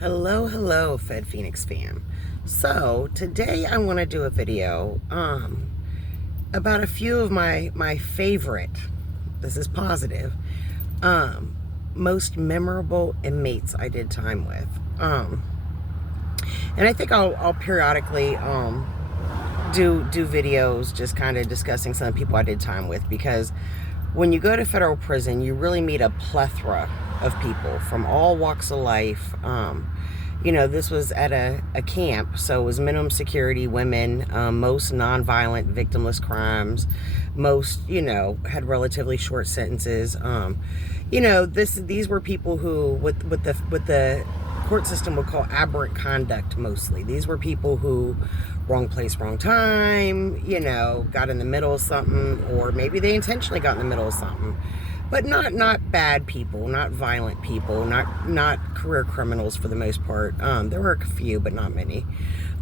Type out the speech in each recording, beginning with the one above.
Hello, FedPhoenix fam. So today I want to do a video about a few of my favorite. This is positive. Most memorable inmates I did time with. And I think I'll periodically do videos just kind of discussing some people I did time with, because when you go to federal prison, you really meet a plethora of people from all walks of life. This was at a camp, so it was minimum security women, most nonviolent, victimless crimes. Most, had relatively short sentences. These were people who, with the court system would call aberrant conduct mostly. These were people who wrong place, wrong time, got in the middle of something, or maybe they intentionally got in the middle of something. But not bad people, not violent people, not career criminals for the most part. There were a few, but not many.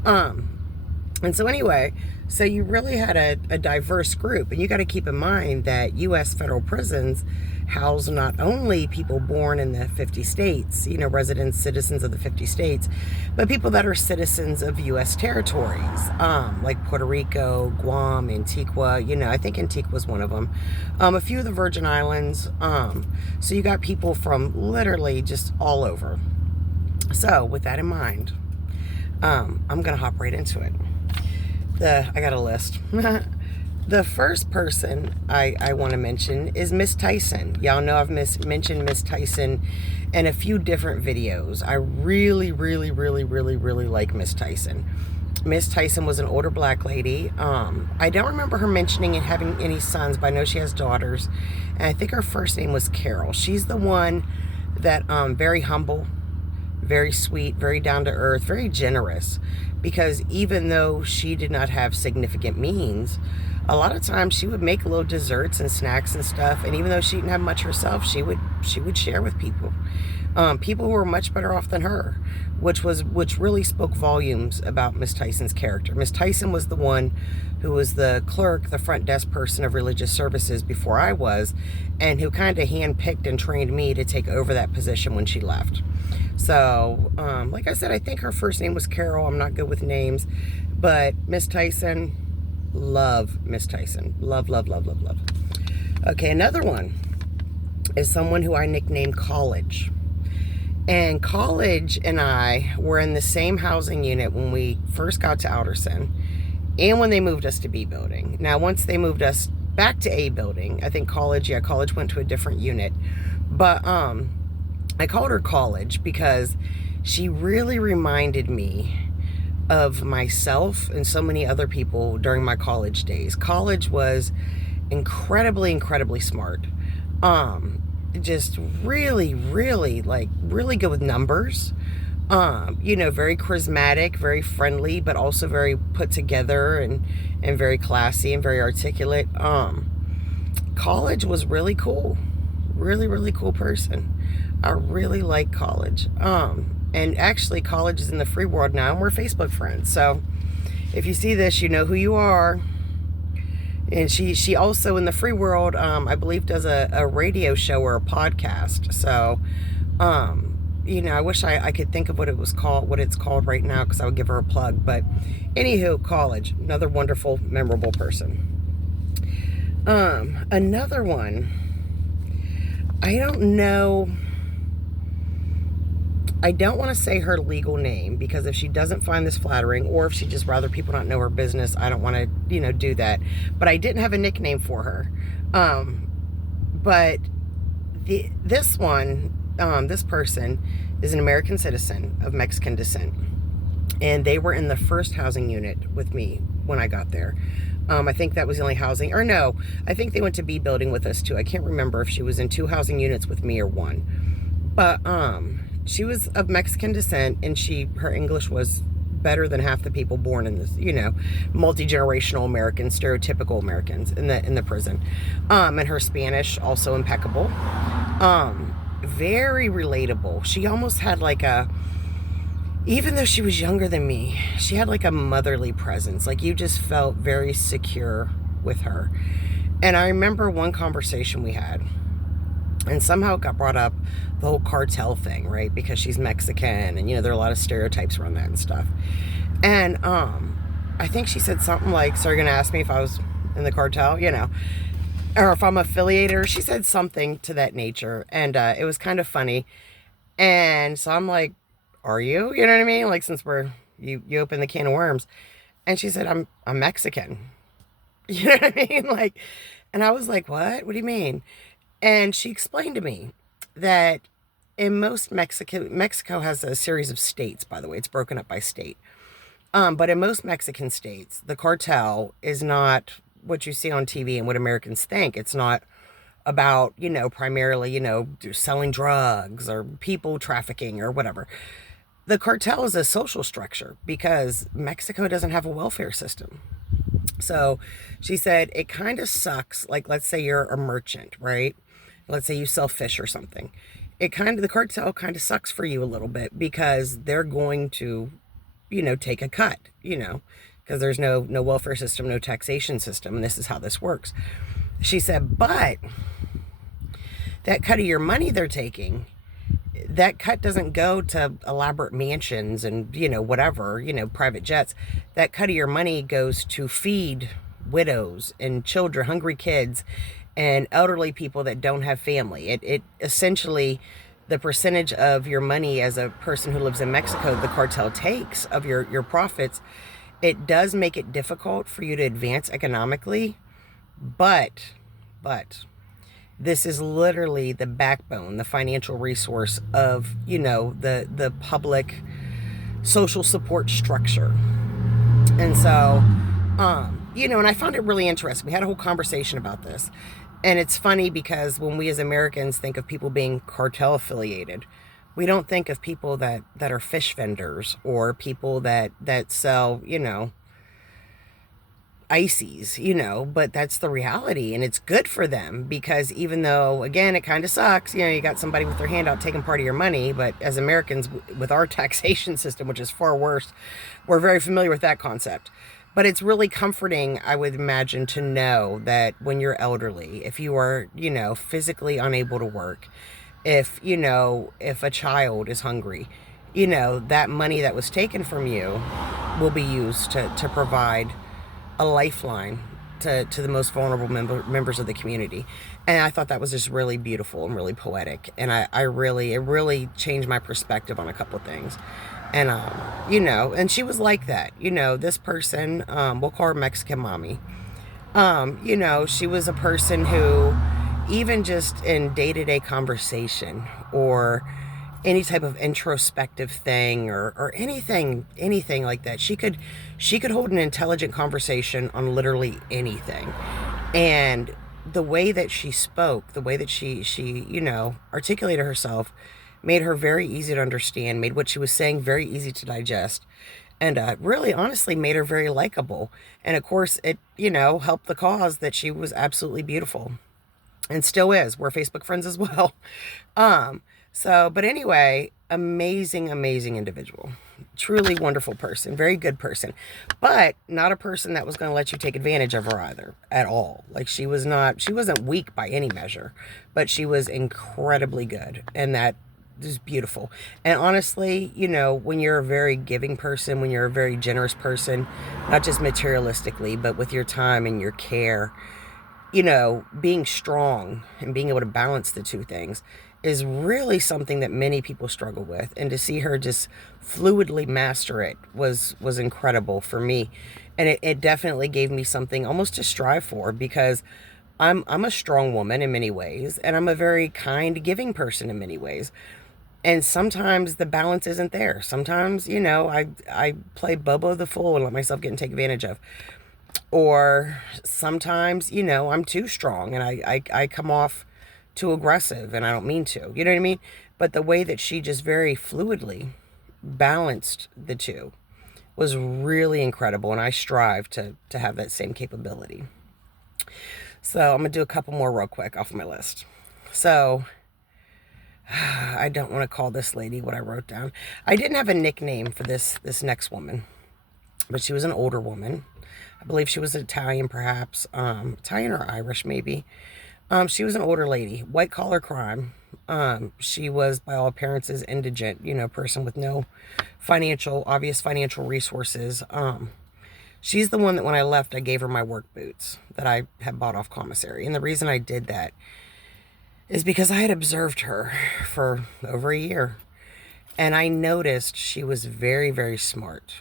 And so anyway, so you really had a diverse group, and you got to keep in mind that U.S. federal prisons house not only people born in the 50 states, residents, citizens of the 50 states, but people that are citizens of U.S. territories, like Puerto Rico, Guam, Antigua. I think Antigua was one of them. A few of the Virgin Islands. So you got people from literally just all over. So with that in mind, I'm going to hop right into it. I got a list. The first person I want to mention is Miss Tyson. Y'all know I've mentioned Miss Tyson in a few different videos. I really like Miss Tyson. Miss Tyson was an older black lady. I don't remember her mentioning and having any sons, but I know she has daughters. And I think her first name was Carol. She's the one that very humble, very sweet, very down to earth, very generous. Because even though she did not have significant means, a lot of times she would make little desserts and snacks and stuff. And even though she didn't have much herself, she would share with people. People who were much better off than her, which really spoke volumes about Miss Tyson's character. Miss Tyson was the one who was the clerk, the front desk person of religious services before I was, and who kind of handpicked and trained me to take over that position when she left. So, like I said, I think her first name was Carol. I'm not good with names, but Miss Tyson, love Miss Tyson. Love. Okay, another one is someone who I nicknamed College. And College and I were in the same housing unit when we first got to Alderson and when they moved us to B building. Now, once they moved us back to A building, I think College went to a different unit. But I called her College because she really reminded me of myself and so many other people during my college days. College was incredibly smart. Just really good with numbers. Very charismatic, very friendly, but also very put together and very classy and very articulate. College was really cool. Really cool person. I really like College. And actually College is in the free world now, and we're Facebook friends. So if you see this, you know who you are. And she also in the free world, I believe does a radio show or a podcast. So, I wish I could think of what it's called right now, because I would give her a plug. But anywho, College, another wonderful, memorable person. Another one, I don't know. I don't want to say her legal name, because if she doesn't find this flattering, or if she just rather people not know her business, I don't want to, do that. But I didn't have a nickname for her. But this person is an American citizen of Mexican descent. And they were in the first housing unit with me when I got there. I think that was the only housing, or no, I think they went to B building with us too. I can't remember if she was in 2 housing units with me or 1. But, she was of Mexican descent, and her English was better than half the people born in this, multi-generational Americans, stereotypical Americans in the prison. And her Spanish also impeccable. Very relatable. She almost had even though she was younger than me, she had like a motherly presence. Like, you just felt very secure with her. And I remember one conversation we had. And somehow it got brought up, the whole cartel thing, right? Because she's Mexican, and there are a lot of stereotypes around that and stuff. And I think she said something like, so you're gonna ask me if I was in the cartel, or if I'm affiliated, or she said something to that nature. And it was kind of funny. And so I'm like, are you? You know what I mean? Like, since you open the can of worms. And she said, I'm Mexican. You know what I mean? Like, and I was like, what do you mean? And she explained to me that in most Mexico has a series of states, by the way. It's broken up by state. But in most Mexican states, the cartel is not what you see on TV and what Americans think. It's not about, primarily, selling drugs or people trafficking or whatever. The cartel is a social structure because Mexico doesn't have a welfare system. So she said it kind of sucks. Like, let's say you're a merchant, right? Let's say you sell fish or something. The cartel kind of sucks for you a little bit because they're going to, take a cut, because there's no welfare system, no taxation system. And this is how this works. She said, but that cut of your money they're taking, that cut doesn't go to elaborate mansions and, whatever, private jets. That cut of your money goes to feed widows and children, hungry kids, and elderly people that don't have family. It essentially, the percentage of your money as a person who lives in Mexico, the cartel takes of your profits, it does make it difficult for you to advance economically. But this is literally the backbone, the financial resource of, the public social support structure. And so, and I found it really interesting. We had a whole conversation about this. And it's funny because when we as Americans think of people being cartel affiliated, we don't think of people that are fish vendors or people that sell, ices, but that's the reality. And it's good for them because even though, again, it kind of sucks, you got somebody with their hand out taking part of your money. But as Americans, with our taxation system, which is far worse, we're very familiar with that concept. But it's really comforting, I would imagine, to know that when you're elderly, if you are, physically unable to work, if a child is hungry, that money that was taken from you will be used to provide a lifeline to the most vulnerable members of the community. And I thought that was just really beautiful and really poetic. And it really changed my perspective on a couple of things. And, and she was like that, this person, we'll call her Mexican mommy. She was a person who, even just in day-to-day conversation or any type of introspective thing or anything like that, she could hold an intelligent conversation on literally anything. And the way that she spoke, the way that she articulated herself, made her very easy to understand, made what she was saying very easy to digest, and really, honestly, made her very likable. And of course, it, helped the cause that she was absolutely beautiful and still is. We're Facebook friends as well. But anyway, amazing individual, truly wonderful person, very good person, but not a person that was going to let you take advantage of her either at all. Like, she wasn't weak by any measure, but she was incredibly good. And that is beautiful. And honestly, when you're a very giving person, when you're a very generous person, not just materialistically, but with your time and your care, being strong and being able to balance the two things is really something that many people struggle with. And to see her just fluidly master it was incredible for me. And it definitely gave me something almost to strive for, because I'm a strong woman in many ways, and I'm a very kind, giving person in many ways. And sometimes the balance isn't there. Sometimes, I play Bobo the Fool and let myself get taken advantage of. Or sometimes, I'm too strong and I come off too aggressive, and I don't mean to. You know what I mean? But the way that she just very fluidly balanced the two was really incredible, and I strive to have that same capability. So I'm going to do a couple more real quick off my list. So I don't want to call this lady what I wrote down. I didn't have a nickname for this next woman, but she was an older woman. I believe she was Italian, perhaps. Italian or Irish, maybe. She was an older lady, white collar crime. She was, by all appearances, indigent, person with no obvious financial resources. She's the one that when I left, I gave her my work boots that I had bought off commissary. And the reason I did that is because I had observed her for over a year. And I noticed she was very, very smart.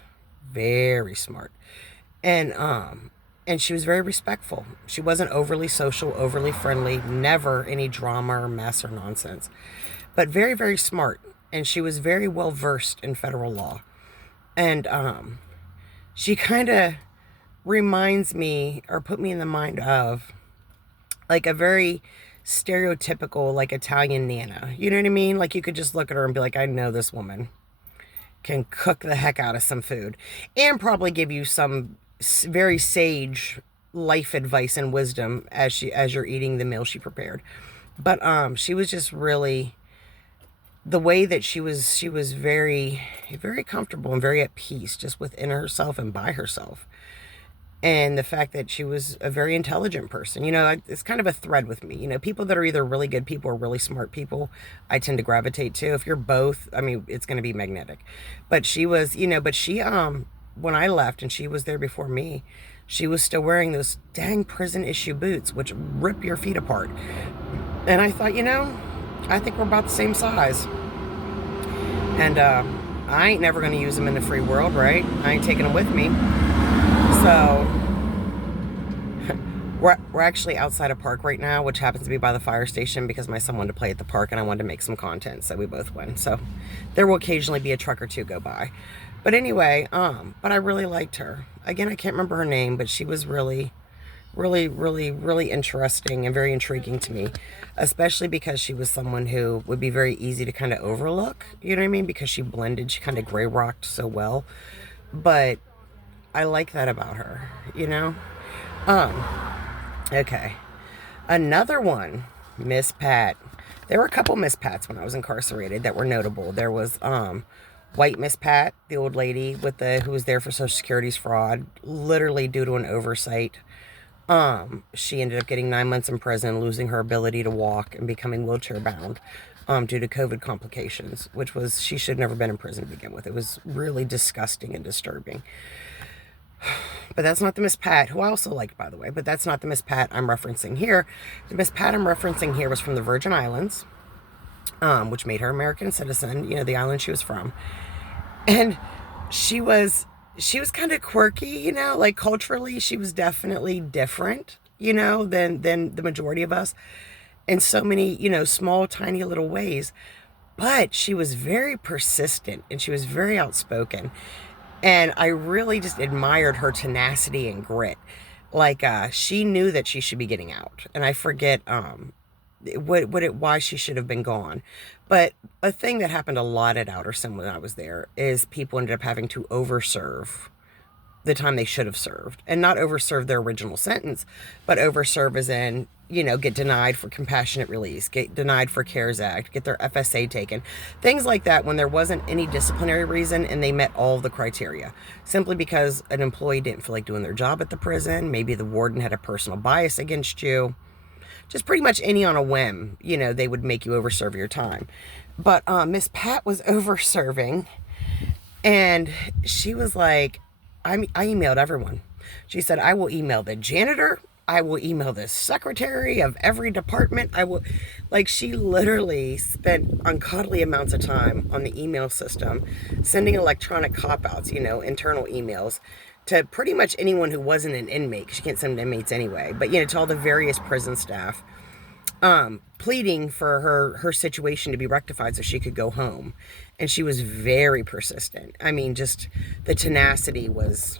Very smart. And she was very respectful. She wasn't overly social, overly friendly, never any drama or mess or nonsense. But very, very smart. And she was very well versed in federal law. And she kind of reminds me or put me in the mind of like a very stereotypical like Italian nana. You know what I mean? Like you could just look at her and be like, I know this woman can cook the heck out of some food and probably give you some very sage life advice and wisdom as you're eating the meal she prepared. But she was just really the way that she was very very comfortable and very at peace just within herself and by herself. And the fact that she was a very intelligent person, it's kind of a thread with me. People that are either really good people or really smart people, I tend to gravitate to. If you're both, I mean, it's going to be magnetic. But she was, but she, when I left and she was there before me, she was still wearing those dang prison issue boots, which rip your feet apart. And I thought, I think we're about the same size. And I ain't never going to use them in the free world, right? I ain't taking them with me. So we're actually outside a park right now, which happens to be by the fire station because my son wanted to play at the park and I wanted to make some content, so we both went. So there will occasionally be a truck or two go by. But anyway, but I really liked her. Again, I can't remember her name, but she was really, really, really, really interesting and very intriguing to me, especially because she was someone who would be very easy to kind of overlook, you know what I mean? Because she blended, she kind of gray rocked so well. But I like that about her, Okay. Another one, Miss Pat. There were a couple Miss Pats when I was incarcerated that were notable. There was white Miss Pat, the old lady who was there for Social Security's fraud, literally due to an oversight. She ended up getting 9 months in prison, losing her ability to walk and becoming wheelchair bound due to COVID complications, which was, she should have never been in prison to begin with. It was really disgusting and disturbing. But that's not the Miss Pat, who I also liked, by the way, but that's not the Miss Pat I'm referencing here. The Miss Pat I'm referencing here was from the Virgin Islands, which made her American citizen, the island she was from. And she was kind of quirky, like culturally, she was definitely different, than the majority of us in so many, small, tiny little ways. But she was very persistent and she was very outspoken. And I really just admired her tenacity and grit. Like, she knew that she should be getting out. And I forget why she should have been gone. But a thing that happened a lot at Outerson when I was there is people ended up having to overserve the time they should have served. And not overserve their original sentence, but overserve as in, get denied for compassionate release, get denied for CARES Act, get their FSA taken. Things like that when there wasn't any disciplinary reason and they met all of the criteria. Simply because an employee didn't feel like doing their job at the prison, maybe the warden had a personal bias against you. Just pretty much any on a whim, they would make you overserve your time. But Miss Pat was overserving, and she was like, I emailed everyone. She said, I will email the janitor. I will email the secretary of every department. She literally spent ungodly amounts of time on the email system, sending electronic cop-outs, internal emails to pretty much anyone who wasn't an inmate, because she can't send inmates anyway, but, to all the various prison staff, pleading for her situation to be rectified so she could go home. And she was very persistent. I mean, just the tenacity was,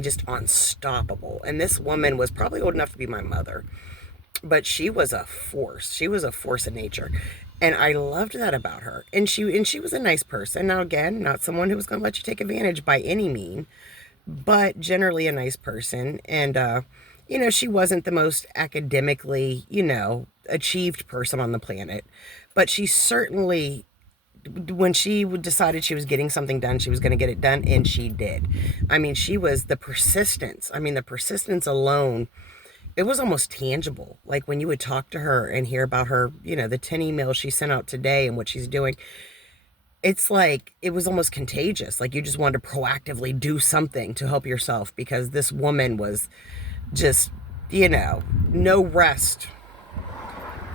just unstoppable. And this woman was probably old enough to be my mother, but she was a force. She was a force of nature. And I loved that about her. And she was a nice person. Now, again, not someone who was going to let you take advantage by any mean, but generally a nice person. And, she wasn't the most academically, achieved person on the planet, but she certainly, when she decided she was getting something done, she was going to get it done, and she did. She was the persistence. The persistence alone it was almost tangible. Like when you would talk to her and hear about her, you know, the 10 emails she sent out today and what she's doing, it's like it was almost contagious. Like you just wanted to proactively do something to help yourself because this woman was just, you know, no rest,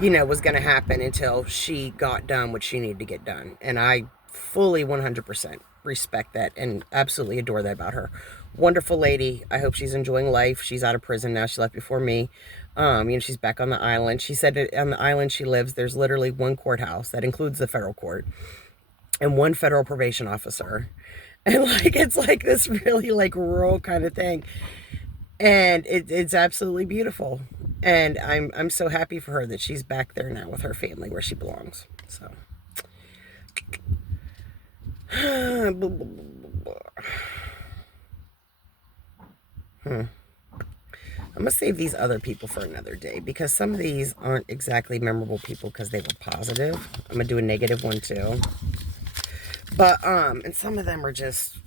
you know, was going to happen until she got done what she needed to get done. And I fully 100% respect that and absolutely adore that about her. Wonderful lady. I hope she's enjoying life. She's out of prison now. She left before me. You know, she's back on the island. She said that on the island she lives, there's literally one courthouse that includes the federal court and one federal probation officer. And like, it's like this really like rural kind of thing. And it's absolutely beautiful. And I'm so happy for her that she's back there now with her family where she belongs. So I'm gonna save these other people for another day because some of these aren't exactly memorable people because they were positive. I'm gonna do a negative one too. But and some of them are just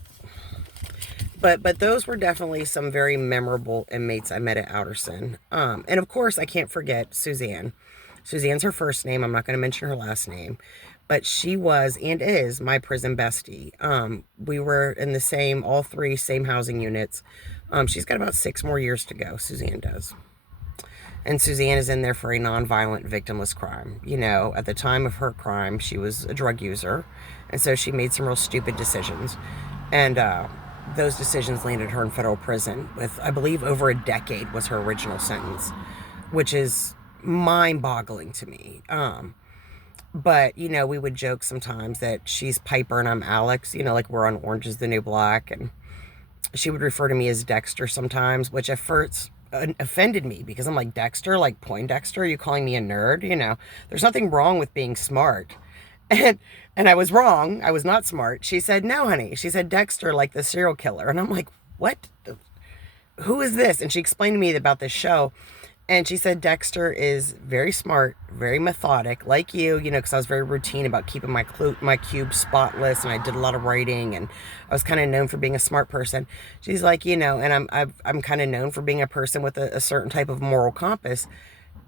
but those were definitely some very memorable inmates I met at Outerson. And of course I can't forget Suzanne. Suzanne's her first name. I'm not going to mention her last name, but she was and is my prison bestie. We were in the same, all three same housing units. She's got about 6 more years to go. Suzanne does. And Suzanne is in there for a nonviolent victimless crime. You know, at the time of her crime, she was a drug user. And so she made some real stupid decisions. And those decisions landed her in federal prison with, I believe, over a decade was her original sentence, which is mind-boggling to me. But, you know, we would joke sometimes that she's Piper and I'm Alex, you know, like we're on Orange is the New Black. And she would refer to me as Dexter sometimes, which at first offended me because I'm like, Dexter, like Poindexter, are you calling me a nerd? You know, there's nothing wrong with being smart. And I was wrong. I was not smart. She said, no, honey. She said, Dexter, like the serial killer. And I'm like, what? Who is this? And she explained to me about this show. And she said Dexter is very smart, very methodic, like you know, because I was very routine about keeping my cube spotless, and I did a lot of writing, and I was kind of known for being a smart person. She's like, you know, and I'm kind of known for being a person with a certain type of moral compass,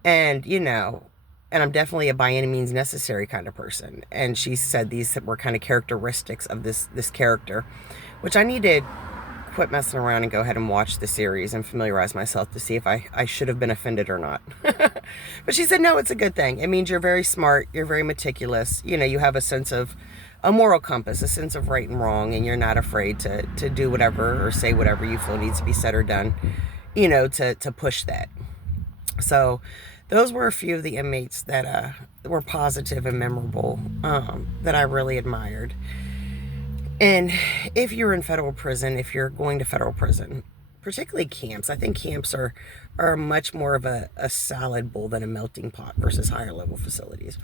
and you know, and I'm definitely a by any means necessary kind of person. And she said these were kind of characteristics of this character, which I needed quit messing around and go ahead and watch the series and familiarize myself to see if I should have been offended or not. But she said, no, it's a good thing. It means you're very smart. You're very meticulous. You know, you have a sense of a moral compass, a sense of right and wrong, and you're not afraid to do whatever or say whatever you feel needs to be said or done, you know, to push that. So those were a few of the inmates that were positive and memorable, that I really admired. And if you're in federal prison, if you're going to federal prison, particularly camps, I think camps are much more of a salad bowl than a melting pot versus higher level facilities.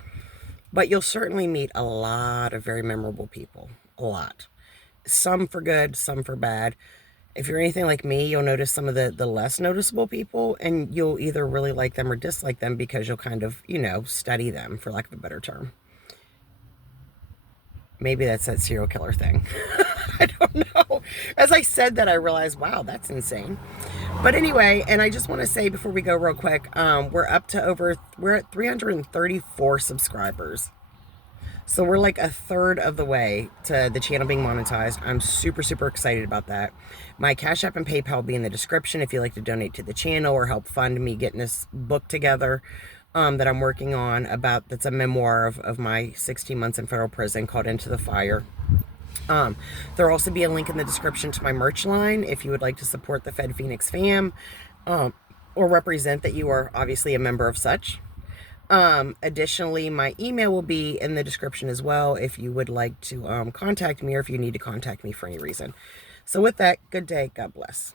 But you'll certainly meet a lot of very memorable people. A lot. Some for good, some for bad. If you're anything like me, you'll notice some of the less noticeable people, and you'll either really like them or dislike them because you'll kind of, you know, study them, for lack of a better term. Maybe that's that serial killer thing. I don't know. As I said that, I realized, wow, that's insane. But anyway, and I just want to say before we go real quick, we're at 334 subscribers. So we're like a third of the way to the channel being monetized. I'm super, super excited about that. My Cash App and PayPal will be in the description if you'd like to donate to the channel or help fund me getting this book together. That I'm working on that's a memoir of my 16 months in federal prison called Into the Fire. There'll also be a link in the description to my merch line if you would like to support the FedPhoenix fam, or represent that you are obviously a member of such. Additionally, my email will be in the description as well if you would like to contact me or if you need to contact me for any reason. So with that, good day. God bless.